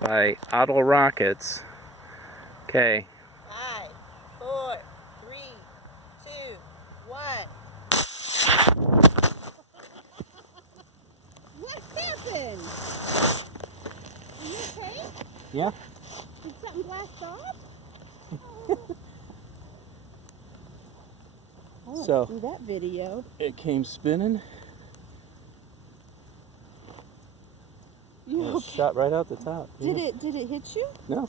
by Otto Rockets. Okay. 5, 4, 3, 2, 1. What happened? Are you okay? Yeah. Did something blast off? I want So to see that video. it came spinning. You And it okay? shot right out the top. Did it hit you? No.